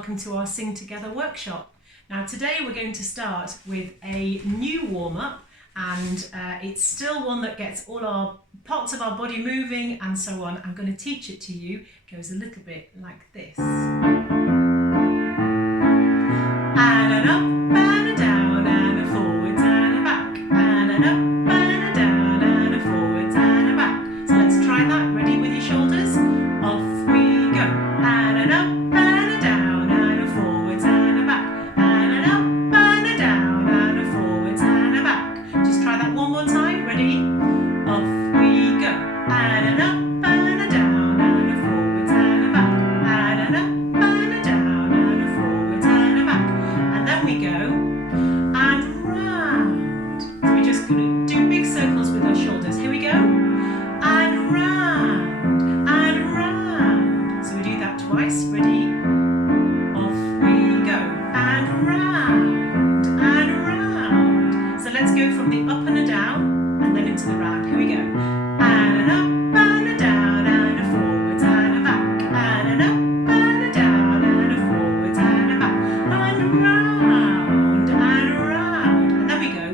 welcome to our Sing Together workshop. Now today we're going to start with a new warm-up, and it's still one that gets all our parts of our body moving and so on. I'm going to teach it to you. It goes a little bit like this. And an up and a down and a forwards and a back, and an up and a down and a forwards and a back. So let's try that. Ready with your shoulders? Off we go. And an up and a down and a forwards and a back, and an up and a down and a forwards and a back. Just try that one more time. Ready? Off we go. And an up and a down and a forwards and a back, and an up and a down and a forwards and a back. And then we go and round. So we're just going to do big circles with our shoulders. Here we go. And round and round. So we do that twice. Ready? Off we go. And round and round. So let's go from the up and a down and then into the round. Here we go. And an up and a down and a forwards and a back, and an up and a down and a forwards and a back, and round and round. And then we go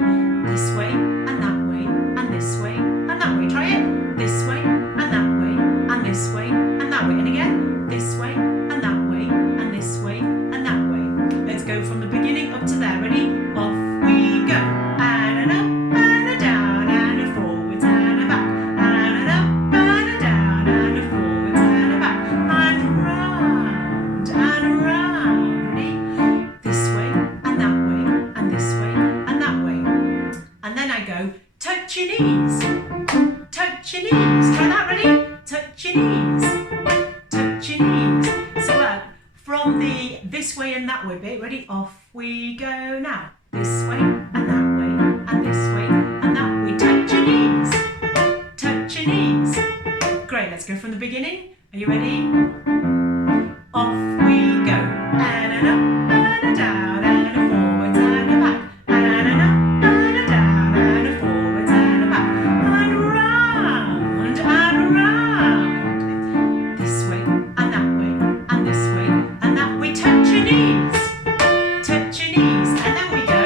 this way and that way and this way and that way. Try it. This way and that way and this way and that way. And again, this way and that way and this way and that way. Let's go from the beginning up to there. Ready? Off we go. And an up and a down and a forwards and a back, and an up and a down and a forwards and a back, and round and round. Ready? This way and that way and this way and that way. And then I go touch your knees. Touch your knees. Try that. Ready? Touch your knees. Touch your knees. So from the this way and that way bit. Ready? Off we go now. This way and that way and this way and that way. Touch your knees. Touch your knees. Great. Let's go from the beginning. Are you ready? Off we go. And an up and a down and a forwards and a back, and an up and a down and a forwards and a back, and round and round. This way and that way and this way and that way. Touch your knees. Touch your knees. And then we go.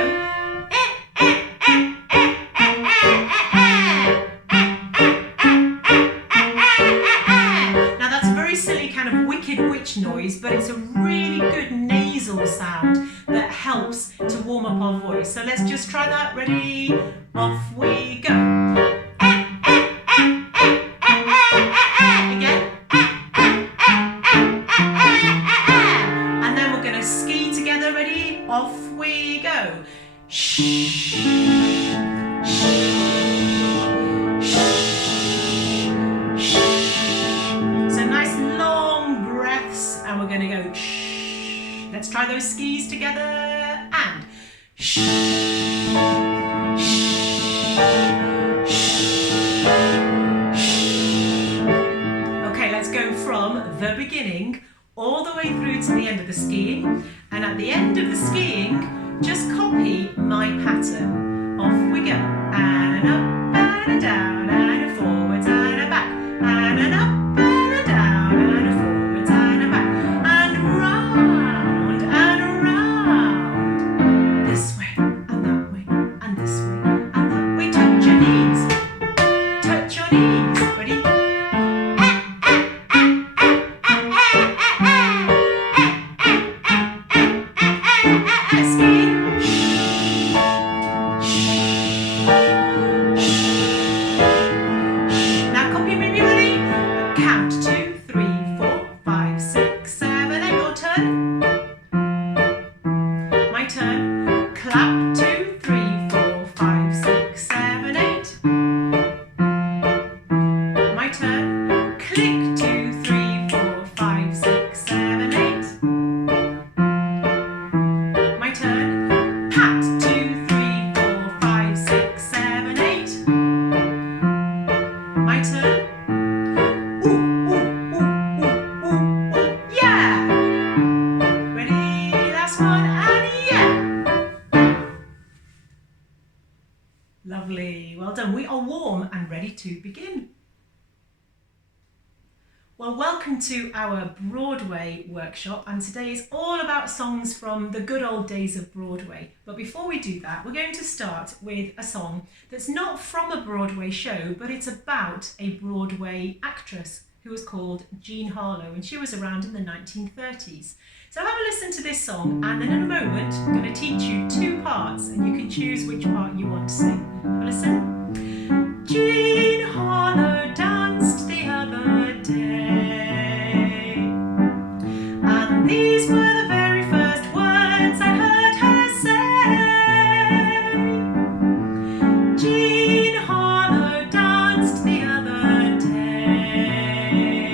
Now that's a very silly kind of wicked witch noise, but it's a really good nasal sound that helps to warm up our voice. So let's just try that. Ready? Off we go. Again. And then we're going to ski together. Ready? Off we go. Shh. So nice long breaths, and we're going to go shh. Let's try those skis together, and shh. Okay, let's go from the beginning all the way through to the end of the skiing, and at the end of the skiing, just copy my pattern. Off we go. And an up and a down and a forwards and a back, and an up and a down and a forwards and a back, and round and round. This way and that way and this way and that way. Touch your knees. Touch your knees. Ready? Skiing. Now copy me. Ready? Count 2, 3, 4, 5, 6, 7, 8. Your turn. My turn. Clap 2, 3, 4, 5, 6, 7, 8. My turn. Click 2, 3, 4, 5, 6, 7, 8. My turn. Pat 2, 3, 4, 5, 6, 7, 8. My turn. Ooh, ooh, ooh, ooh, ooh, ooh. Yeah. Ready? Last one, and yeah. Lovely. Well done. We are warm and ready to begin. Well, welcome to our Broadway workshop, and today is all about songs from the good old days of Broadway. But before we do that, we're going to start with a song that's not from a Broadway show, but it's about a Broadway actress who was called Jean Harlow, and she was around in the 1930s. So have a listen to this song, and then in a moment I'm going to teach you two parts, and you can choose which part you want to sing. Have a listen. Jean Harlow danced the other day, and these were the very first words I heard her say. Jean Harlow danced the other day,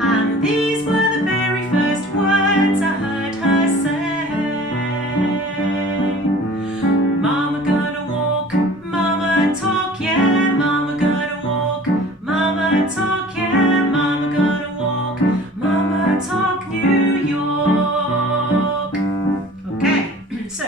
and these were the very first words I heard her say. Mama gonna walk, mama talk, yeah, mama gonna walk, mama talk, yeah, mama gonna walk, mama talk New York. Okay, so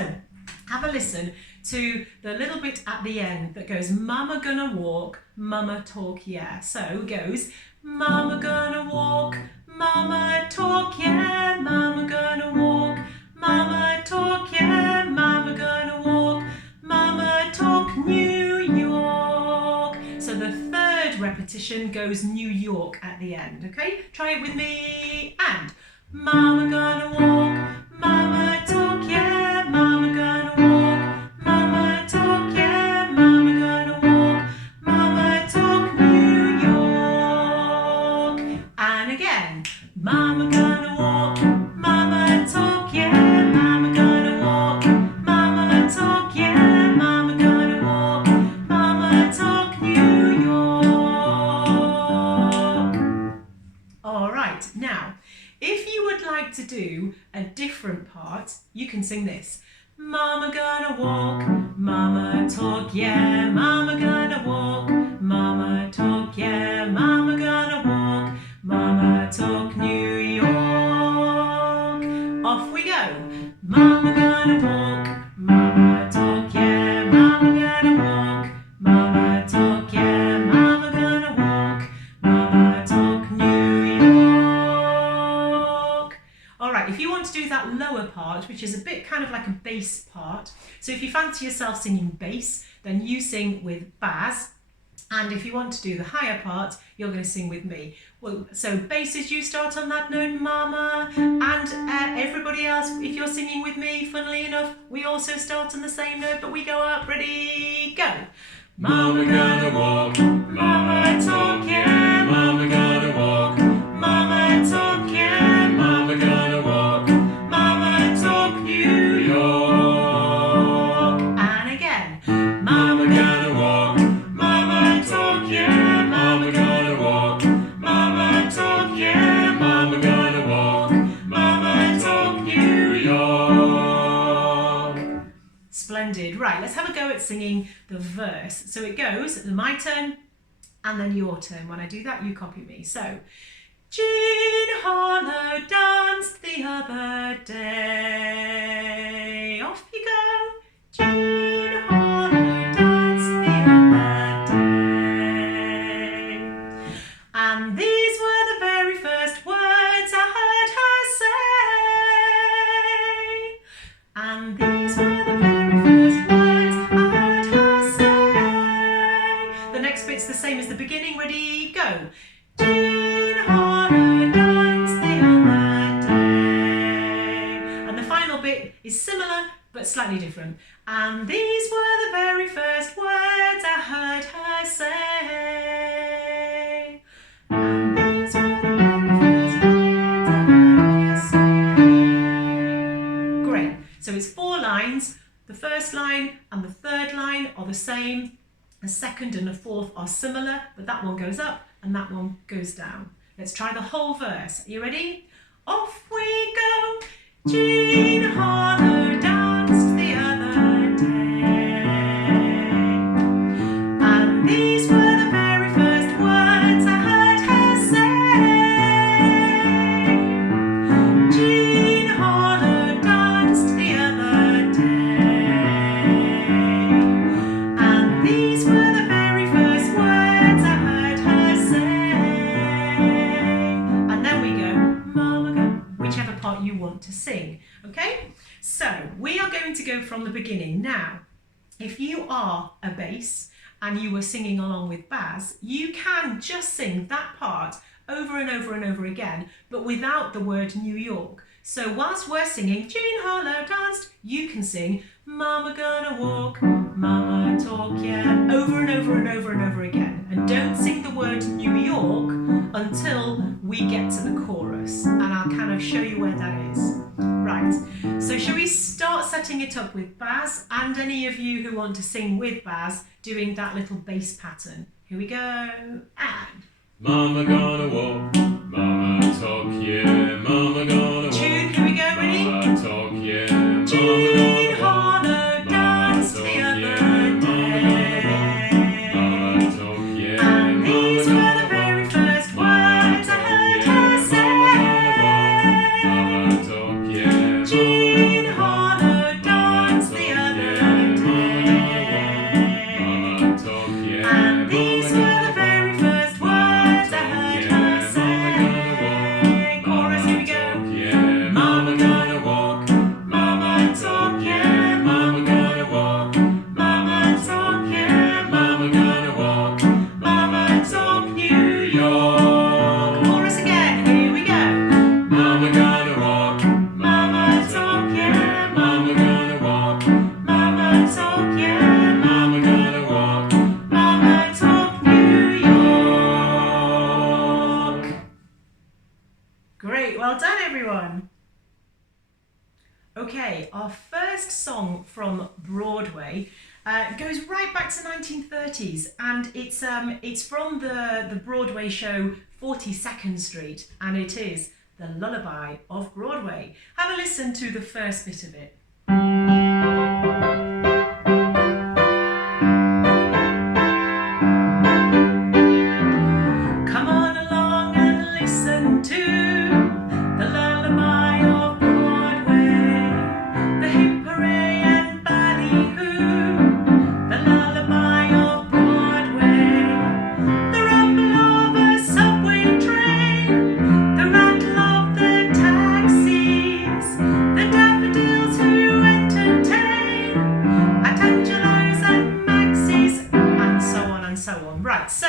have a listen to the little bit at the end that goes mama gonna walk, mama talk, yeah. So it goes mama gonna walk, mama talk, yeah, mama gonna walk, mama talk, yeah, mama gonna walk, mama talk New York. So the third repetition goes New York at the end, okay? Try it with me. And mama gonna walk, mama talk, yeah, mama gonna walk, mama talk, yeah, mama gonna walk, mama talk New York. And again, mama gonna walk, mama talk, yeah, mama gonna walk, mama talk, yeah, mama gonna walk, mama talk New York. All right, now, if you would like to do a different part, you can sing this. Mama gonna walk, mama talk, yeah, mama gonna walk, mama talk, yeah, mama gonna walk, mama talk New York. Off we go. Mama gonna walk, mama talk, yeah, mama gonna walk, mama talk, yeah, mama gonna walk, mama talk New York. All right, if you want to do that lower part, which is a bit kind of like a bass part, so if you fancy yourself singing bass, then you sing with Baz. And if you want to do the higher part, you're going to sing with me. Well, so basses, you start on that note, mama, and everybody else, if you're singing with me, funnily enough, we also start on the same note, but we go up. Ready, go. Mama gonna walk, mama talk, yeah, mama gonna walk, mama talk, yeah, mama gonna walk, mama talk New York. And again, mama gonna walk, mama talk, yeah, mama gonna walk, mama talk, yeah, mama gonna walk, mama talk New York. Splendid. Right, let's have a go at singing the verse. So it goes, my turn, and then your turn. When I do that, you copy me. So, Jean Harlow danced the other day. Off you go. Jean Harlow danced the other day, and these were the very first words I heard her say. And these were the very first words I heard her say. The next bit's the same as the beginning. Ready, go. Jean Harlow danced the other day. And the final bit is similar but slightly different. And these were the very first words I heard her say. And these were the very first words I heard her say. Great. So it's 4 lines. The first line and the third line are the same. The second and the fourth are similar, but that one goes up and that one goes down. Let's try the whole verse. Are you ready? Off we go. Jean Harlow danced the other day, and these were the very first words I heard her say. Jean Harlow danced the other day, and these were the very first words I heard her say. sing. Okay, so we are going to go from the beginning. Now, if you are a bass and you were singing along with Baz, you can just sing that part over and over and over again, but without the word New York. So whilst we're singing Jean Harlow danced, you can sing Mama gonna walk, Mama talk, yeah, over and over and over and over again. And don't sing the word New York until we get to the chorus, and I'll kind of show you where that is. Right, so shall we start setting it up with Baz, and any of you who want to sing with Baz, doing that little bass pattern. Here we go, and... Mama gonna walk, Mama talk, yeah. Mama gonna walk. Tune, here we go, ready? Mama talk, yeah. Jean Harlow danced the other day. Mama talk, yeah. And these were the very first words I heard her say. Mama talk, yeah. Jean Harlow danced the other day. Mama talk, yeah. And these were the very first words I heard her say. Chorus, here we go. Mama gonna walk, Mama talk, yeah. Mama gonna walk, Mama talk, yeah. Mama gonna walk, Mama talk, New York. Chorus again, here we go. Mama gonna walk, Mama talk, yeah. Mama gonna walk, Mama talk, yeah. Mama gonna walk, Mama talk, New York. Great, well done everyone. Okay, our first song from Broadway goes right back to 1930s, and it's from the Broadway show 42nd Street, and it is The Lullaby of Broadway. Have a listen to the first bit of it. Come on along and listen to the lullaby of Broadway, the hip hooray and ballyhoo, the lullaby of Broadway, the rumble of a subway train, the rattle of the taxis, the daffodils who entertain, at Angelo's and Maxie's, and so on and so on. Right, so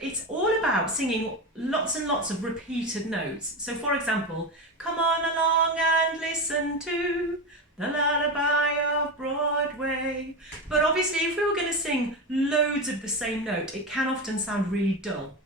it's all about singing lots and lots of repeated notes. So for example, come on along and listen to the lullaby of Broadway. But obviously if we were going to sing loads of the same note, it can often sound really dull.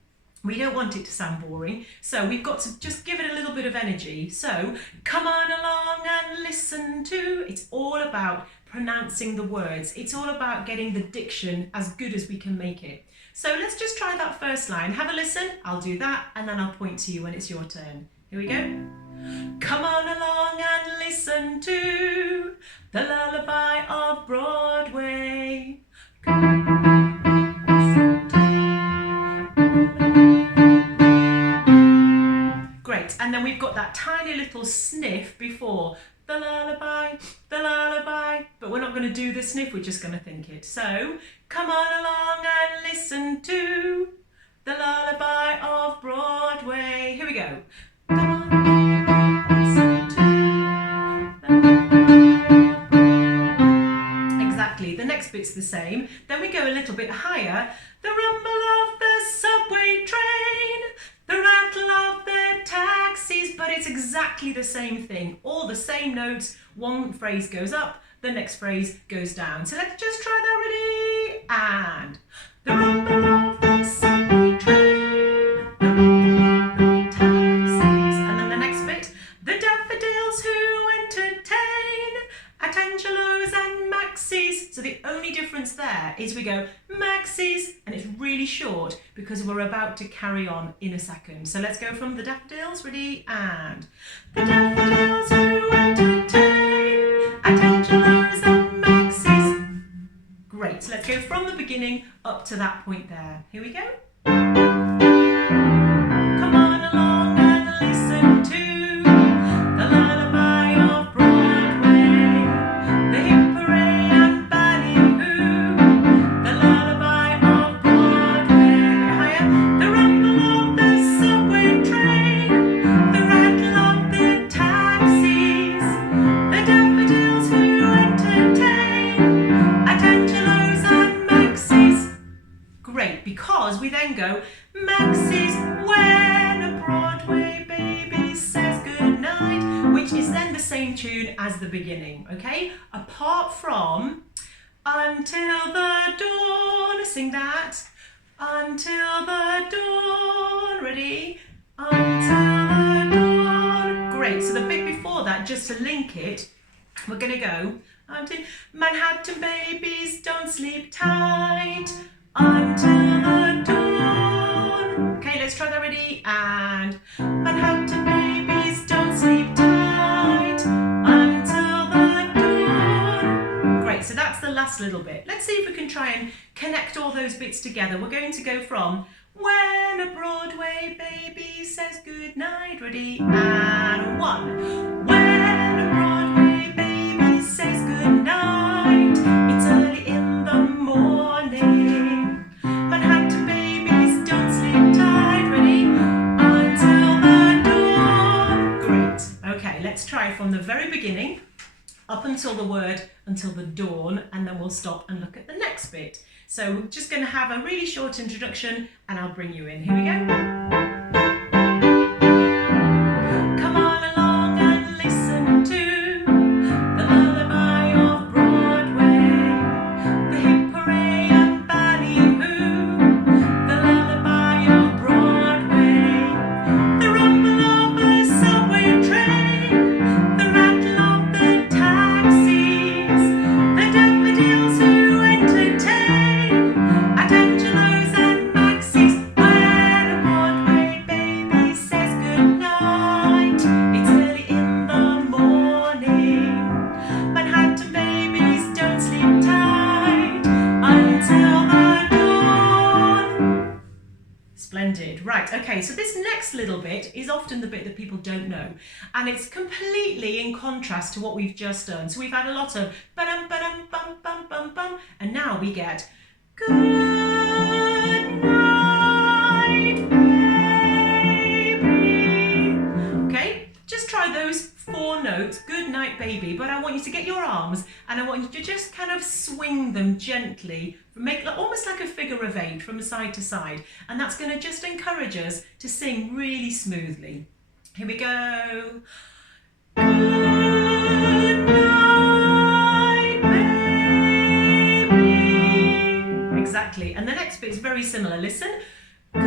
We don't want it to sound boring, so we've got to just give it a little bit of energy. So come on along and listen to, it's all about pronouncing the words. It's all about getting the diction as good as we can make it. So let's just try that first line. Have a listen, I'll do that, and then I'll point to you when it's your turn. Here we go. Come on along and listen to the lullaby of Broadway. Great, and then we've got that tiny little sniff before the lullaby, but we're not going to do the sniff, we're just going to think it. So, come on along and listen to the lullaby of Broadway. Here we go. Come on along and listen to the lullaby. Exactly, the next bit's the same. Then we go a little bit higher. The rumble of the subway train, the rattle of the taxis, but it's exactly the same thing. All the same notes, one phrase goes up, the next phrase goes down. So let's just try that, ready? And the rumble of the subway train, the rattle of the taxis, and then the next bit, the daffodils who entertain at Angelo's and Maxie's. So the only difference there is we go Maxie's, and it's really short because we're about to carry on in a second. So let's go from the daffodils, ready? And the daffodils who entertain at Angelo's and Maxie's. Great, so let's go from the beginning up to that point there. Here we go. Come on along and listen to the lullaby of Broadway, the hip hooray and ballyhoo, the lullaby of Broadway. A bit higher. The rumble of the subway train, the rattle of the taxi, same tune as the beginning, okay? Apart from until the dawn, sing that. Until the dawn, ready? Until the dawn. Great, so the bit before that, just to link it, we're gonna go until Manhattan babies don't sleep tight until the dawn. Okay, let's try that, ready? And Manhattan babies don't sleep tight until the dawn. Great, so that's the last little bit. Let's see if we can try and connect all those bits together. We're going to go from when a Broadway baby says good night, ready? And one. When a Broadway baby says good night, it's early in the morning. Manhattan babies don't sleep tight, ready? Until the dawn. Great. Okay, let's try from the very beginning up until the word until the dawn, and then we'll stop and look at the next bit. So we're just going to have a really short introduction and I'll bring you in. Here we go. Come on along and listen to the lullaby of Broadway, the hip hooray and ballyhoo, the lullaby of Broadway, the rumble of the subway train, the rattle of the taxis, the daffodils who entertain at Angelo's and Maxie's. When a Broadway baby says goodnight, it's early in the morning. Manhattan babies don't sleep tight until the dawn. Splendid. Right, okay, so this next little bit is often the bit that people don't know, and it's completely in contrast to what we've just done. So we've had a lot of ba-dum, ba-dum, bum, bum, bum, bum, and now we get good night, baby. Okay, just try those 4 notes, good night, baby, but I want you to get your arms and I want you to just kind of swing them gently, make almost like a figure of 8 from side to side, and that's going to just encourage us to sing really smoothly. Here we go. Good night, baby. Exactly, and the next bit is very similar. Listen. Good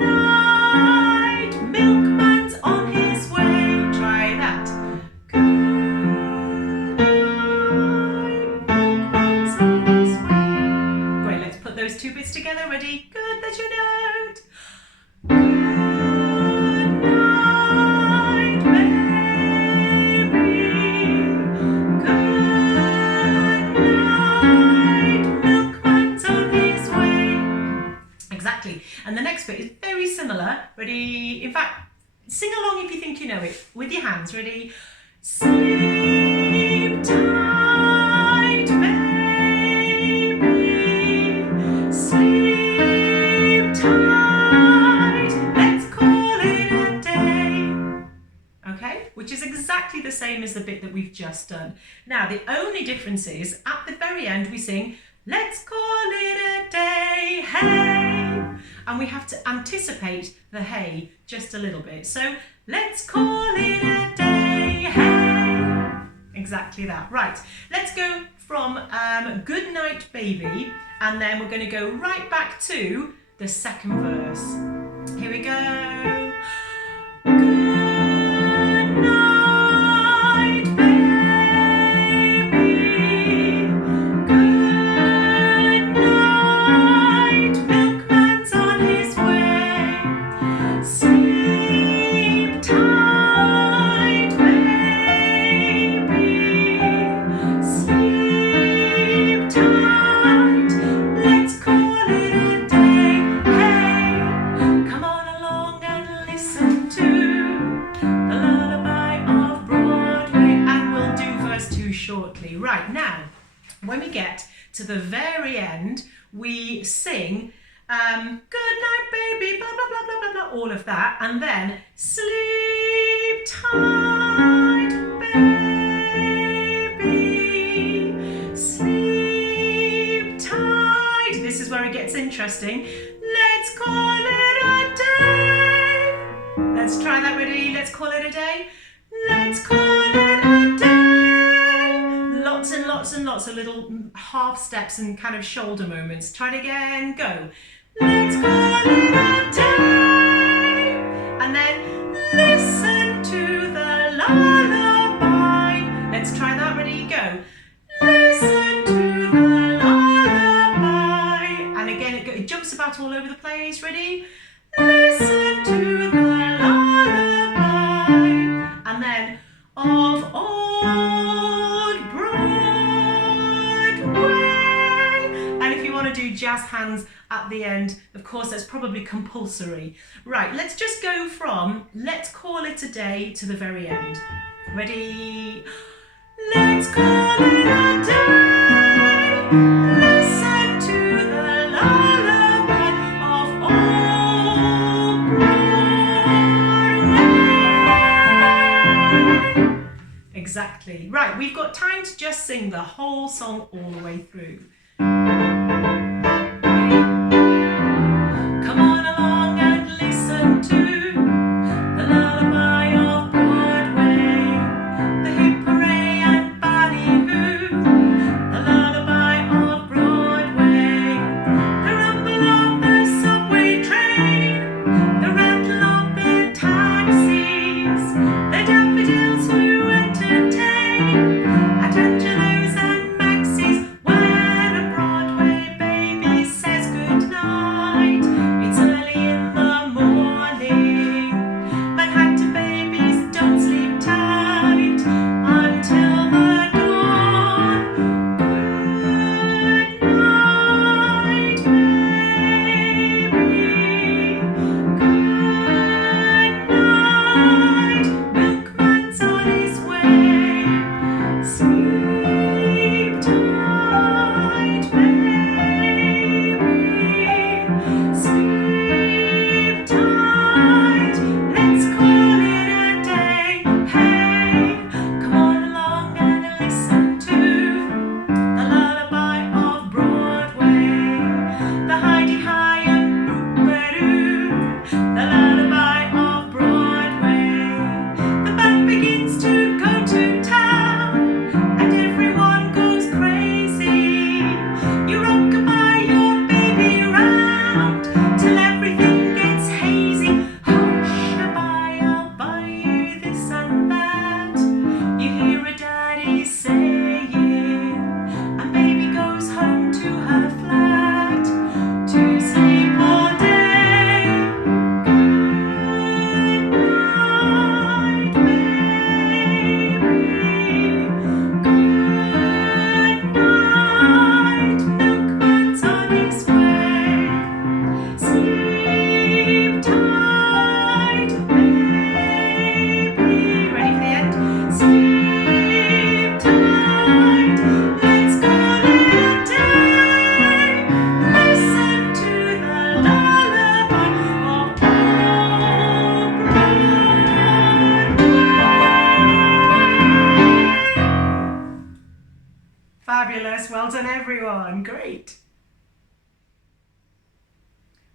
night, milkman's on his way. Try that. Good night, milkman's on his way. Great, let's put those 2 bits together. Ready? Good, that's your note. Good night, baby. Good night, milkman's on his way. Exactly. And the next bit is very similar. Ready? In fact, sing along if you think you know it with your hands. Ready? Sleep tight, baby. Sleep tight. Let's call it a day. Okay? Which is exactly the same as the bit that we've just done. Now, the only difference is at the very end we sing, let's call it a day, hey. And we have to anticipate the hey just a little bit. So, let's call it a day, hey. Exactly that. Right, let's go from good night, baby, and then we're going to go right back to the second verse. Here we go. Good night, baby. Good night, milkman's on his way. Sleep tight, baby. Sleep tight. Let's call it a day. Hey, come on along and listen to the lullaby of Broadway, and we'll do verse 2 shortly. Right, now, when we get to the very end, we sing good night, baby, blah, blah, blah, blah, blah, blah, all of that, and then sleep tight, baby, sleep tight. This is where it gets interesting. Let's call it a day. Let's try that, ready? Let's call it a day. Let's lots and lots of little half steps and kind of shoulder moments. Try it again, go. Let's call it a day. And then listen to the lullaby. Let's try that, ready, go. Listen to the lullaby. And again, it jumps about all over the place, ready? Listen to the lullaby. And then of old Broadway. And if you want to do jazz hands at the end, of course, that's probably compulsory. Right, let's just go from let's call it a day to the very end. Ready? Let's call it a day. Listen to the lullaby of old Broadway. Exactly. Right, we've got time to just sing the whole song all the way through. Come on along and listen to the lullaby of Broadway, the hip hooray and ballyhoo, the lullaby of Broadway, the rumble of the subway train, the rattle of the taxis, the daffodils who entertain at Angelo's and Maxie's, when a Broadway baby says goodnight. It's early in the morning. Manhattan babies don't sleep tight until the dawn. Good night, baby. Good night. Milkman's on his way. Sleep tight, baby. Sleep tight. Let's call it a day. Hey, come on along and listen to the lullaby of Broadway, the Heidi-Hi and Boop-a-doo, the lullaby of Broadway. The band begins to go to town, and everyone goes crazy. You rock-a-bye your baby round till everything gets hazy. Hush-a-bye, I'll buy you this and that. You hear a daddy saying, and baby goes home to her flat to sleep all day. Good night, baby. Good night. Milkman's on his way. Sleep tight, baby. Ready for the end? Sleep tight. Let's call it a day. Listen to the lullaby of old Broadway. Fabulous. Well done, everyone. Great.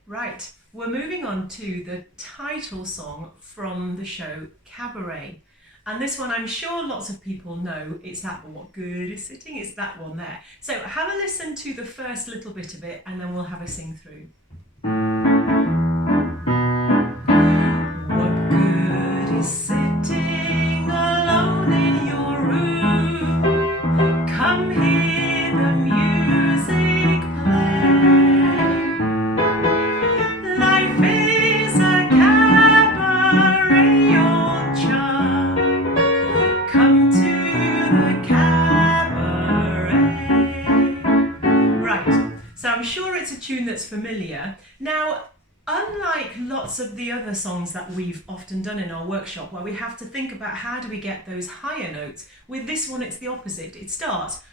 Right, we're moving on to the title song from the show Cabaret. And this one I'm sure lots of people know. It's that one, What Good Is Sitting? It's that one there. So have a listen to the first little bit of it and then we'll have a sing through. What good is sitting alone in your room? Come hear the music play. Life is a cabaret, old chum. Come to the cabaret. Right, so I'm sure it's a tune that's familiar. Now, unlike lots of the other songs that we've often done in our workshop, where we have to think about how do we get those higher notes, with this one it's the opposite. It starts,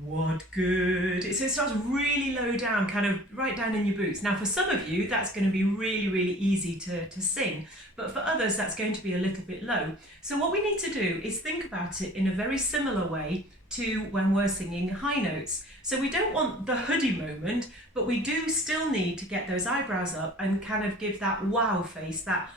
what good? So it starts really low down, kind of right down in your boots. Now for some of you that's going to be really, really easy to sing, but for others that's going to be a little bit low. So what we need to do is think about it in a very similar way to when we're singing high notes. So we don't want the hoodie moment, but we do still need to get those eyebrows up and kind of give that wow face, that.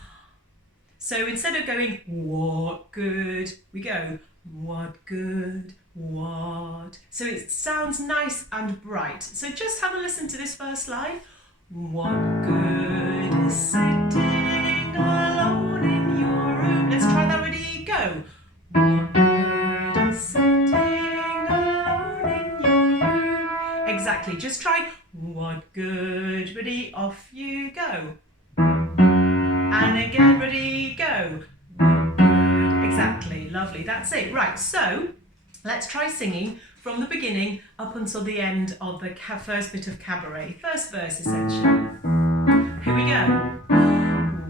So instead of going, what good, we go, what good, what. So it sounds nice and bright. So just have a listen to this first line. What good is sitting alone in your room? Let's try that, ready, go. What good is sitting alone in your room? Exactly, just try, what good, ready, off you go. And again, ready, go. Exactly, lovely, that's it. Right, so let's try singing from the beginning up until the end of the first bit of cabaret. First verse, essentially. Here we go.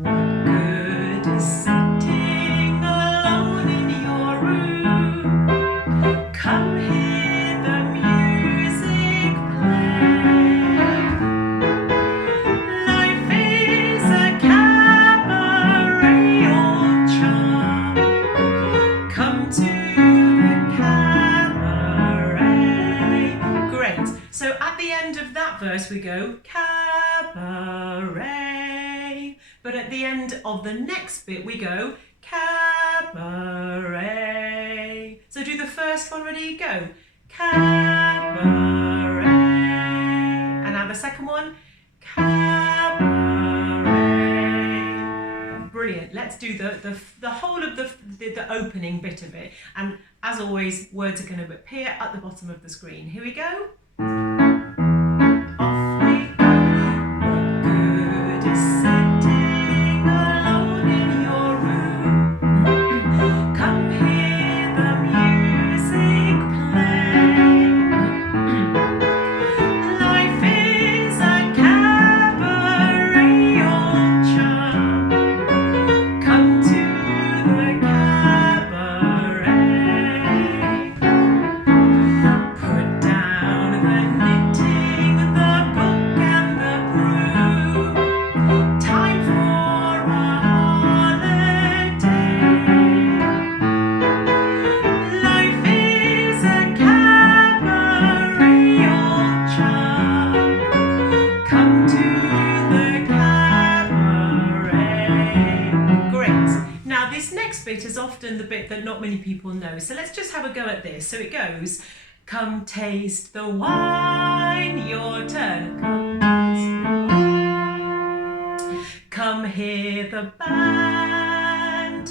What good is sitting alone in your room? Come hear the music play. Life is a cabaret, old chum. Come to the cabaret. Great. So at the end of that verse we go cabaret. But at the end of the next bit we go cabaret. So do the first one, ready, go. Cabaret. And now the second one. Cabaret. Brilliant. Let's do the whole of the opening bit of it. And as always, words are going to appear at the bottom of the screen. Here we go. Off we go. What good is sitting alone in your room? Come hear the music play. Life is a cabaret, old chum. Come to the cabaret. Put down the knitting, the book and the broom. Time for a holiday. Life is a cabaret, old chum. Come to the cabaret. Great. Now this next bit is often the bit that not many people know. So let's just have a go at this. So it goes, come taste the wine, your turn. Come taste the wine. Come hear the band.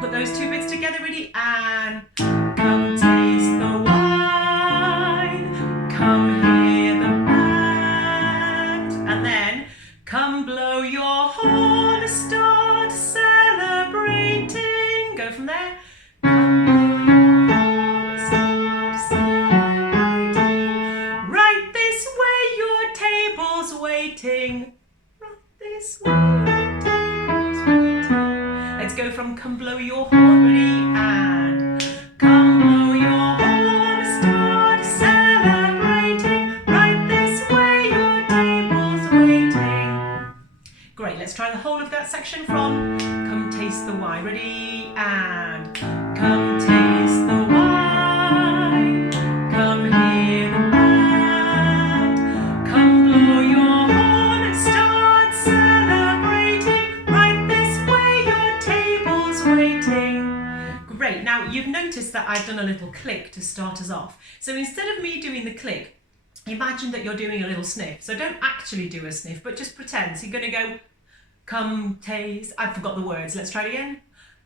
Put those two bits together, ready? And come taste the wine. Come hear the band. And then come blow your horn, start celebrating. Go from there. Come blow your horn, start celebrating. Right this way, your table's waiting. Right this way, your table's waiting. Let's go from come blow your horn, ready, and come blow your horn, start celebrating. Right this way, your table's waiting. Great, let's try the whole of that section from come taste the wine, ready, and come taste the wine. Come hear the band. Come blow your horn and start celebrating. Right this way, your table's waiting. Great, now you've noticed that I've done a little click to start us off. So instead of me doing the click, imagine that you're doing a little sniff. So don't actually do a sniff, but just pretend. So you're going to go, come taste, I forgot the words, let's try it again.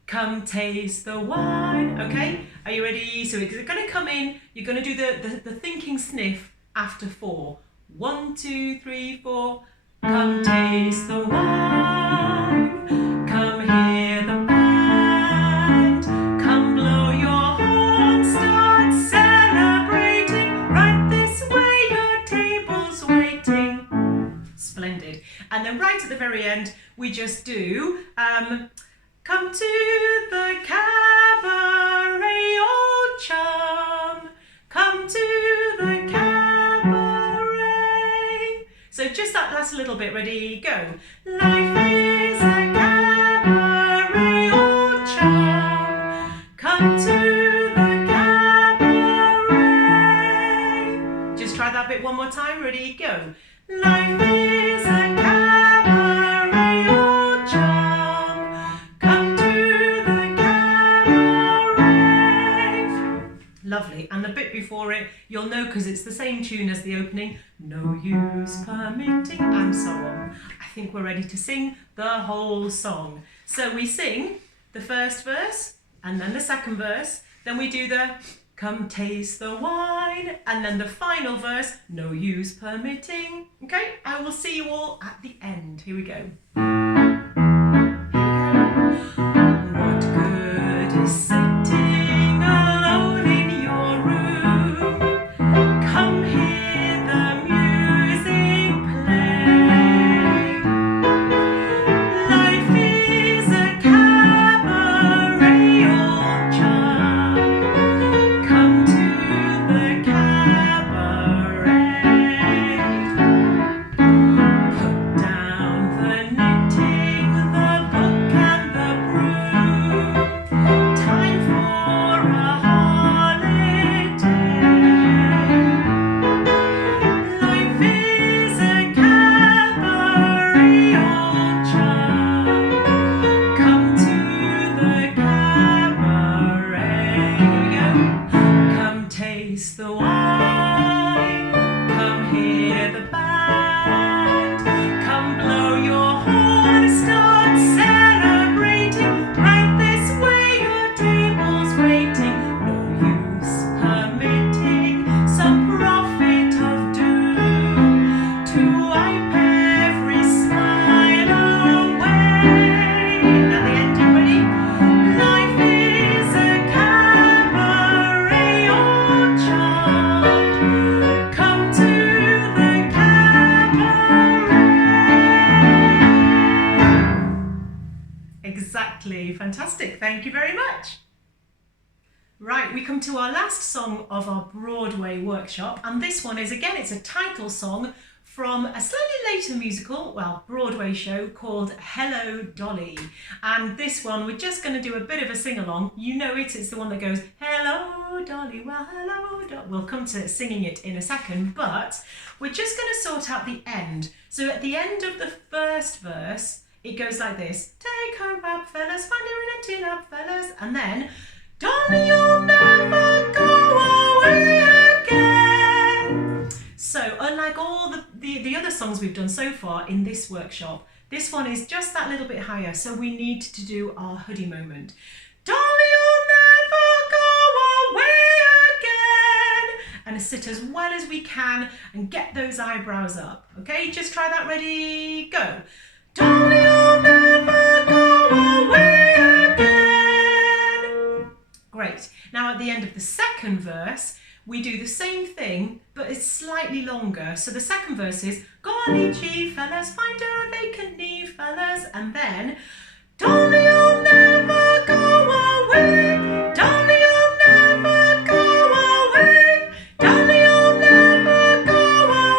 Come taste the wine, okay? Are you ready? So it's going to come in, you're going to do the thinking sniff after 4. 1, 2, 3, 4. Come taste the wine. Come hear the band. Come blow your horn, start celebrating. Right this way, your table's waiting. Splendid. And then right at the very end, we just do come to the cabaret, old chum. Come to the cabaret. So just that last little bit, ready, go. Life is a cabaret, old chum. Come to the cabaret. Just try that bit one more time, ready, go. Life is a cabaret, it, you'll know because it's the same tune as the opening. No use permitting, and so on. I think we're ready to sing the whole song. So we sing the first verse and then the second verse. Then we do the come taste the wine, and then the final verse, no use permitting. Okay, I will see you all at the end. Here we go. What good is sitting alone in your room? Come hear the music play. Life is a cabaret, old child. Come to the cabaret. Put down the knitting, the book and the broom. Time for a holiday. Life is a cabaret, old child. Come to the cabaret. Here we go. Come taste the wine. Come hear the band. Come blow your horn. Start celebrating. Right this way, your table's waiting. No use permitting some prophet of doom to wipe every smile away. Now the ending, ready? Life is a cabaret, old child. Come to the cabaret. Exactly. Fantastic. Thank you very much. Right, we come to our last song of our Broadway workshop, and this one is, again, it's a title song from a slightly later musical, well, Broadway show called Hello, Dolly. And this one, we're just going to do a bit of a sing-along. You know it, it's the one that goes, hello, Dolly, well, hello, Dolly. We'll come to singing it in a second, but we're just going to sort out the end. So at the end of the first verse, it goes like this. Take her up, fellas, find her in a tin up, fellas. And then, Dolly, you'll never go away again. So unlike all the other songs we've done so far in this workshop, this one is just that little bit higher. So we need to do our hoodie moment. Dolly, you'll never go away again. And sit as well as we can and get those eyebrows up. Okay, just try that. Ready, go. Dolly, you'll never go away again. Great. Now at the end of the second verse, we do the same thing, but it's slightly longer. So the second verse is, golly gee, fellas, find her a vacant knee, fellas. And then, Dolly, you'll never go away. Dolly, you'll never go away. Dolly, you'll never go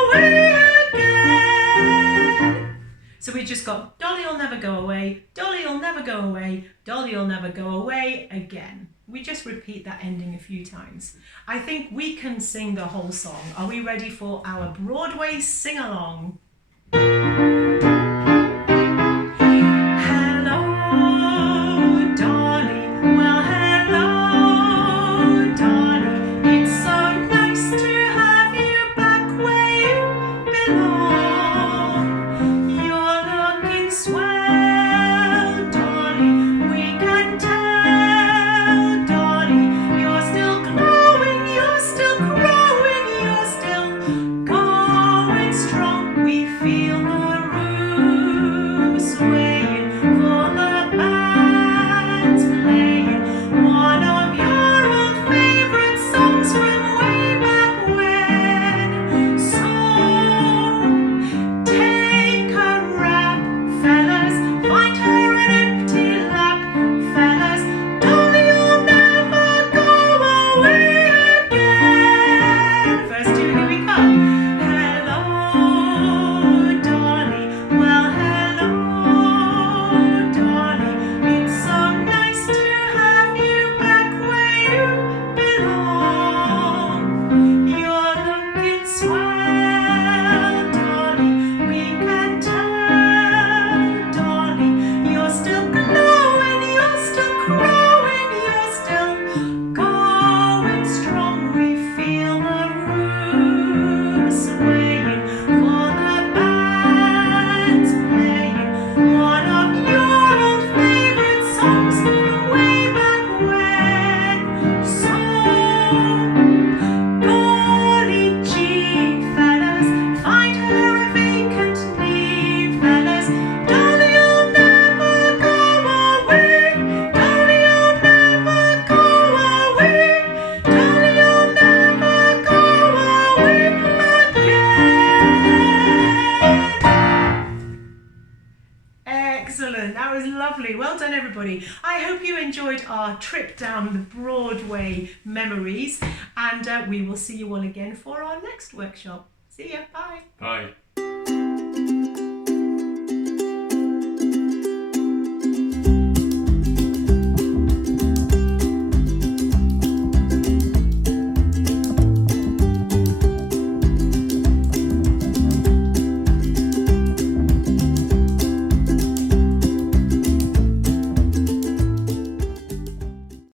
away again. So we just got, Dolly, you'll never go away. Dolly, you'll never go away. Dolly, you'll never go away again. We just repeat that ending a few times. I think we can sing the whole song. Are we ready for our Broadway sing-along? Hello, Dolly. Well, hello, Dolly. It's so nice to have you back where you belong. You're looking swell, Dolly. We can tell, Dolly. You're still glowing, you're still growing, you're still going strong. We feel the Excellent. That was lovely. Well done, everybody. I hope you enjoyed our trip down the Broadway memories, and we will see you all again for our next workshop. See ya. Bye. Bye.